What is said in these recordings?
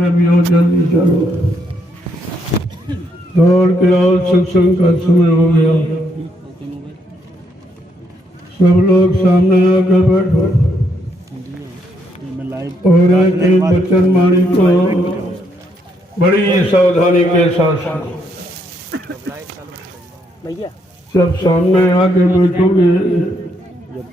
जल्दी चलो, दौड़ के आओ, सत्संग का समय हो गया। सब लोग सामने आकर बैठो और एक वचन वाणी को बड़ी सावधानी के साथ सब सामने आके बैठोगे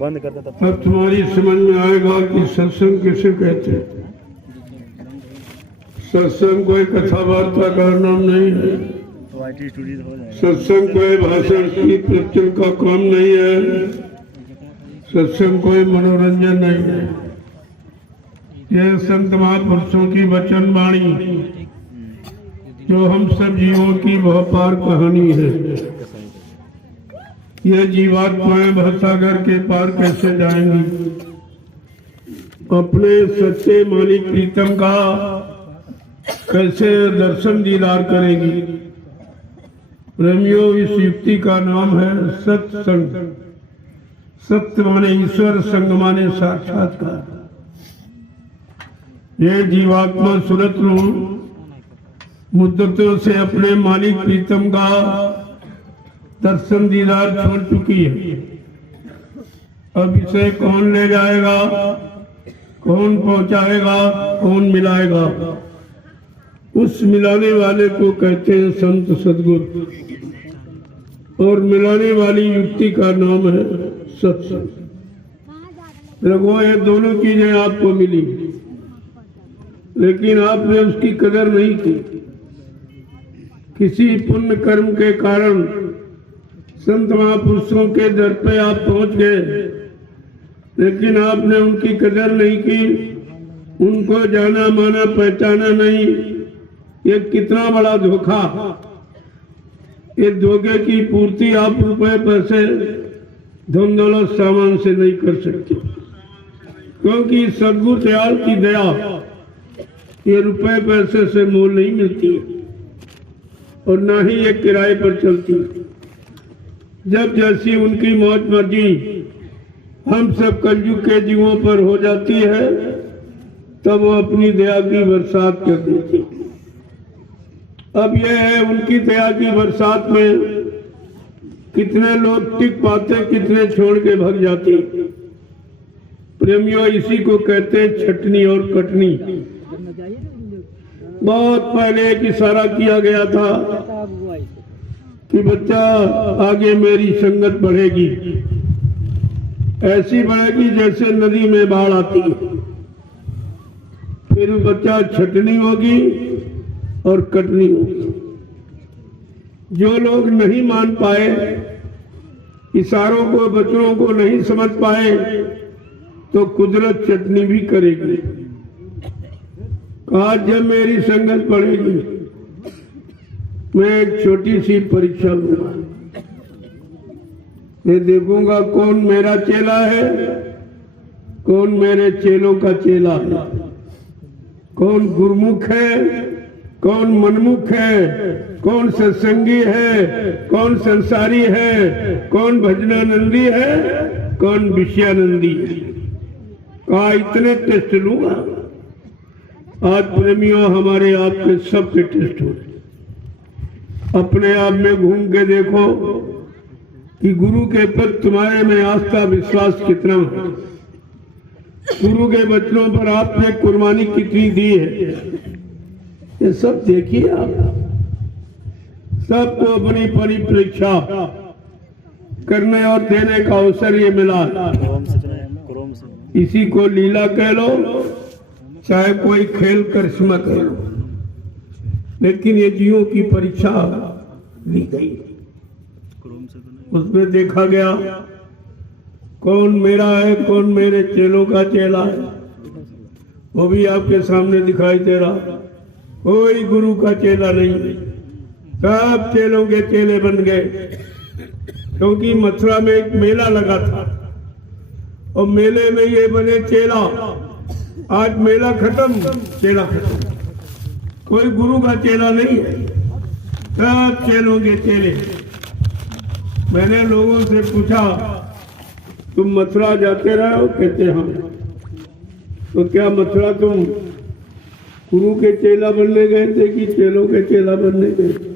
बंद कर देता। तब तुम्हारी समझ में आएगा कि सत्संग किसे कहते हैं। सत्संग कोई कथा वार्ता का नाम नहीं है, सत्संग कोई भाषण की प्रवचन का काम नहीं है, सत्संग कोई मनोरंजन नहीं है। यह संत महापुरुषों की वचन वाणी जो हम सब जीवों की बहुपार कहानी है। यह जीवात्माएं भवसागर के पार कैसे जाएंगी, अपने सच्चे मालिक प्रीतम का कैसे दर्शन दीदार करेगी। प्रेमियों, इस युक्ति का नाम है सत्संग। सत्य माने ईश्वर, संग माने साक्षात्कार। ये जीवात्मा सुरत मुद्दतों से अपने मालिक प्रीतम का दर्शन दीदार छोड़ चुकी है। अब इसे कौन ले जाएगा, कौन पहुंचाएगा, कौन मिलाएगा? उस मिलाने वाले को कहते हैं संत सद्गुरु, और मिलाने वाली युक्ति का नाम है सत्संग। देखो, ये दोनों चीजें आपको मिली, लेकिन आपने उसकी कदर नहीं की। किसी पुण्य कर्म के कारण संत महापुरुषों के दर पे आप पहुंच गए, लेकिन आपने उनकी कदर नहीं की, उनको जाना माना पहचाना नहीं। ये कितना बड़ा धोखा। ये धोखे की पूर्ति आप रुपए पैसे धन दौलत सामान से नहीं कर सकते, क्योंकि सद्गुरु दयाल की दया ये रुपए पैसे से मोल नहीं मिलती और ना ही ये किराए पर चलती। जब जैसी उनकी मौज मर्जी हम सब कलयुग के जीवों पर हो जाती है, तब वो अपनी दया की बरसात कर देती। अब यह है, उनकी दया की बरसात में कितने लोग टिक पाते, कितने छोड़ के भाग जाते। प्रेमियों, इसी को कहते हैं छटनी और कटनी। बहुत पहले एक इशारा किया गया था कि बच्चा आगे मेरी संगत बढ़ेगी, ऐसी बढ़ेगी जैसे नदी में बाढ़ आती है। फिर बच्चा छटनी होगी और कटनी होगी। जो लोग नहीं मान पाए, इशारों को बच्चों को नहीं समझ पाए, तो कुदरत चटनी भी करेगी। कहा, जब मेरी संगत पड़ेगी मैं एक छोटी सी परीक्षा लूंगा। मैं देखूंगा कौन मेरा चेला है, कौन मेरे चेलों का चेला है, कौन गुरुमुख है, कौन मनमुख है, कौन सत्संगी है, कौन संसारी है, कौन भजनानंदी है, कौन विषयानंदी है। कहा, इतने टेस्ट लूंगा। आज प्रेमियों, हमारे आपके सबके टेस्ट हो रहे। अपने आप में घूम के देखो कि गुरु के प्रति तुम्हारे में आस्था विश्वास कितना है। गुरु के वचनों पर आपने कुर्बानी कितनी दी है, ये सब देखिए आप। सबको अपनी परीक्षा करने और देने का अवसर ये मिला। इसी को लीला कह लो, चाहे कोई खेल करिश्मा कह लो, लेकिन ये जीवों की परीक्षा ली गई। उसमें देखा गया कौन मेरा है, कौन मेरे चेलों का चेला है। वो भी आपके सामने दिखाई दे रहा। कोई गुरु का चेला नहीं, सब चेलों के चेले बन गए। क्योंकि मथुरा में एक मेला लगा था और मेले में ये बने चेला। आज मेला खत्म, चेला खत्म। कोई गुरु का चेला नहीं है, सब चेलों के चेले। मैंने लोगों से पूछा, तुम मथुरा जाते रहे हो? कहते हाँ। तो क्या मथुरा तुम गुरु के चेला बनने गए थे कि चेलों के चेला बनने गए थे?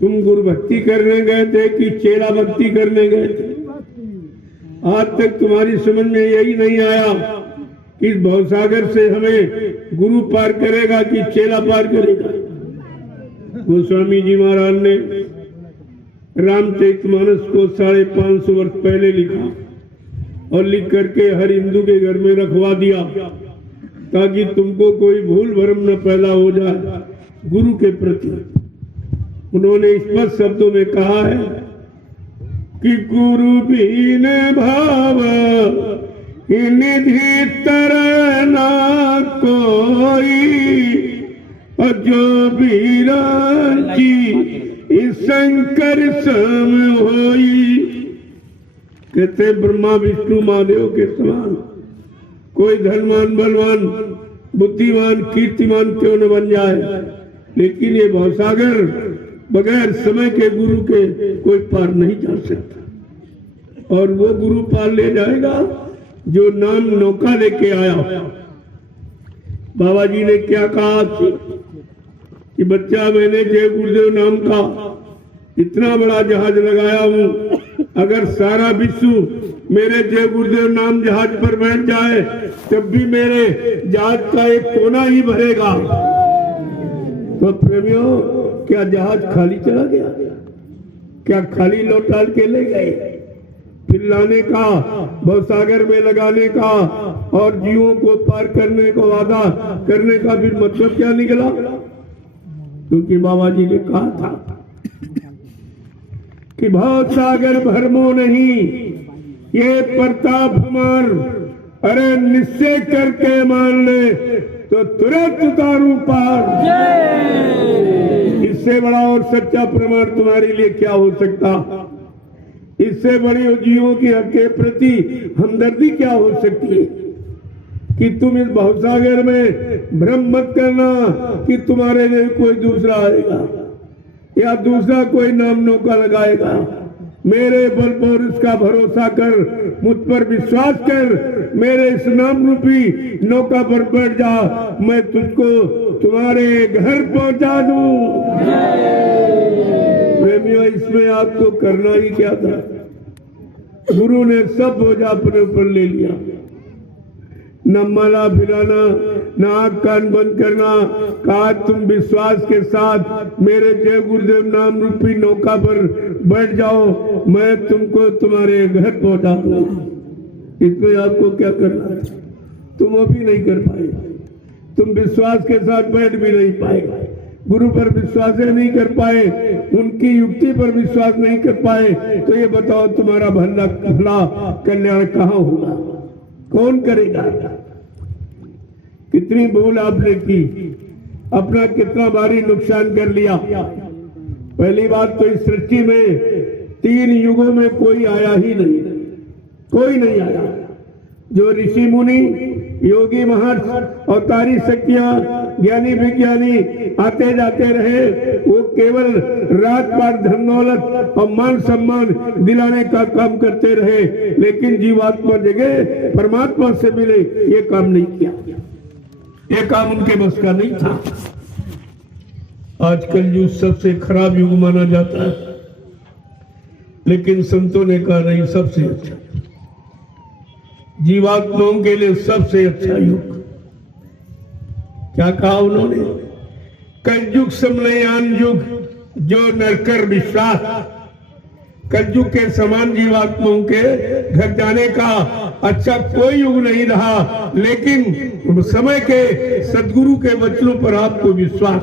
तुम गुरु भक्ति करने गए थे कि चेला भक्ति करने गए थे? आज तक तुम्हारी समझ में यही नहीं आया कि इस भवसागर से हमें गुरु पार करेगा कि चेला पार करेगा। गोस्वामी जी महाराज ने रामचरितमानस को 550 वर्ष पहले लिखा और लिख करके हर हिंदू के घर में रखवा दिया ताकि तुमको कोई भूल भ्रम न पैदा हो जाए गुरु के प्रति। उन्होंने स्पष्ट शब्दों में कहा है कि गुरु बिन भाव निधि तरह ना कोई, और जो बीराची शंकर सम होई। कहते ब्रह्मा विष्णु महादेव के समान कोई धनवान बलवान बुद्धिमान कीर्तिमान क्यों न बन जाए, लेकिन ये भवसागर बगैर समय के गुरु के कोई पार नहीं जा सकता। और वो गुरु पार ले जाएगा जो नाम नौका लेके आया। बाबा जी ने क्या कहा कि बच्चा मैंने जय गुरुदेव नाम का इतना बड़ा जहाज लगाया हूं, अगर सारा विश्व मेरे जय गुरुदेव नाम जहाज पर बैठ जाए तब भी मेरे जहाज का एक कोना ही भरेगा। तो प्रेमियों, क्या जहाज खाली चला गया? क्या खाली लौटा के ले गए? फिर लाने का, भवसागर में लगाने का और जीवों को पार करने को वादा करने का फिर मतलब क्या निकला? क्योंकि बाबा जी ने कहा था कि भवसागर भरमो नहीं, ये प्रताप हमार, अरे निश्चय करके मान ले तो तुरंत उतारू पार। इससे बड़ा और सच्चा प्रमाण तुम्हारे लिए क्या हो सकता? इससे बड़ी जीवों की हक के प्रति हमदर्दी क्या हो सकती है कि तुम इस भवसागर में भ्रम मत करना कि तुम्हारे लिए कोई दूसरा आएगा या दूसरा कोई नाम नौका लगाएगा। मेरे बल पर इसका भरोसा कर, मुझ पर विश्वास कर, मेरे इस नाम रूपी नौका पर बैठ जा, मैं तुझको तुम्हारे घर पहुंचा दूं। प्रेमियों, इसमें आपको करना ही क्या था? गुरु ने सब बोझा अपने ऊपर ले लिया। न माला फिराना, न आंख कान बंद करना, कहा तुम विश्वास के साथ मेरे जय गुरुदेव नाम रूपी नौका पर बैठ जाओ, मैं तुमको तुम्हारे घर पहुंचा दूं। इसमें आपको क्या करना था? तुम वो भी नहीं कर पाए। तुम विश्वास के साथ बैठ भी नहीं पाए, गुरु पर विश्वास नहीं कर पाए, उनकी युक्ति पर विश्वास नहीं कर पाए, तो ये बताओ तुम्हारा भला कल्याण कहाँ होगा? कौन करेगा? कितनी भूल आपने की, अपना कितना भारी नुकसान कर लिया। पहली बात तो इस सृष्टि में 3 युगों में कोई आया ही नहीं, कोई नहीं आया। जो ऋषि मुनि, योगी महर्षि, अवतारी शक्तियां, ज्ञानी विज्ञानी आते जाते रहे, वो केवल रात पार धन दौलत और मान सम्मान दिलाने का काम करते रहे, लेकिन जीवात्मा जगह परमात्मा से मिले ये काम नहीं किया। ये काम उनके बस का नहीं था। आजकल जो सबसे खराब युग माना जाता है, लेकिन संतों ने कहा नहीं, सबसे अच्छा, जीवात्माओं के लिए सबसे अच्छा युग। क्या कहा उन्होंने? कलयुग समलयान युग जो नरकर विश्वास। कलयुग के समान जीवात्माओं के घर जाने का अच्छा कोई युग नहीं रहा, लेकिन समय के सदगुरु के वचनों पर आपको विश्वास,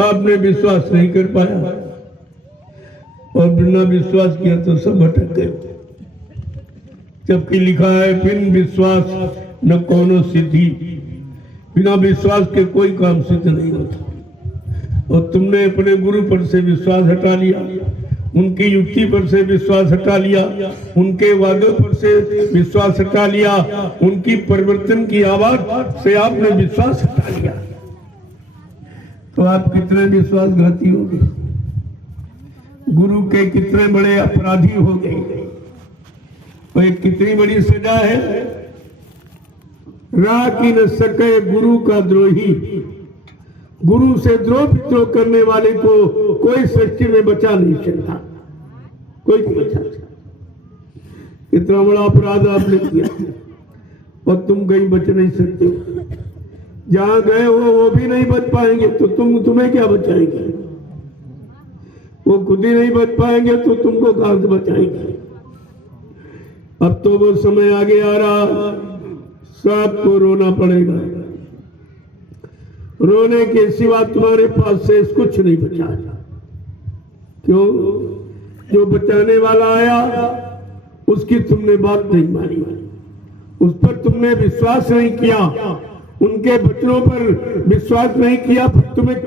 आपने विश्वास नहीं कर पाया और बिना विश्वास किया तो सब भटक गए। जबकि लिखा है बिन विश्वास न कोनो सिद्धि, बिना विश्वास के कोई काम सिद्ध नहीं होता। और तुमने अपने गुरु पर से विश्वास हटा लिया, उनकी युक्ति पर से विश्वास हटा लिया, उनके वादों पर से विश्वास हटा लिया, उनकी परिवर्तन की आवाज से आपने विश्वास हटा लिया, तो आप कितने विश्वासघाती हो गए, गुरु के कितने बड़े अपराधी हो गए। तो एक कितनी बड़ी सजा है राखी न सके गुरु का द्रोही। गुरु से द्रोह विद्रोह करने वाले को कोई सृष्टि में बचा नहीं सकता, कोई नहीं बचा सकता। इतना बड़ा अपराध आपने किया और तुम कहीं बच नहीं सकते हो। जहां गए हो वो भी नहीं बच पाएंगे तो तुम्हें क्या बचाएंगे? वो खुद ही नहीं बच पाएंगे तो तुमको कहां से बचाएंगे? अब तो वो समय आगे आ रहा, सबको रोना पड़ेगा। रोने के सिवा तुम्हारे पास से कुछ नहीं बचा। क्यों? जो बचाने वाला आया उसकी तुमने बात नहीं मानी, उस पर तुमने विश्वास नहीं किया, उनके वचनों पर विश्वास नहीं किया, फिर तुम्हें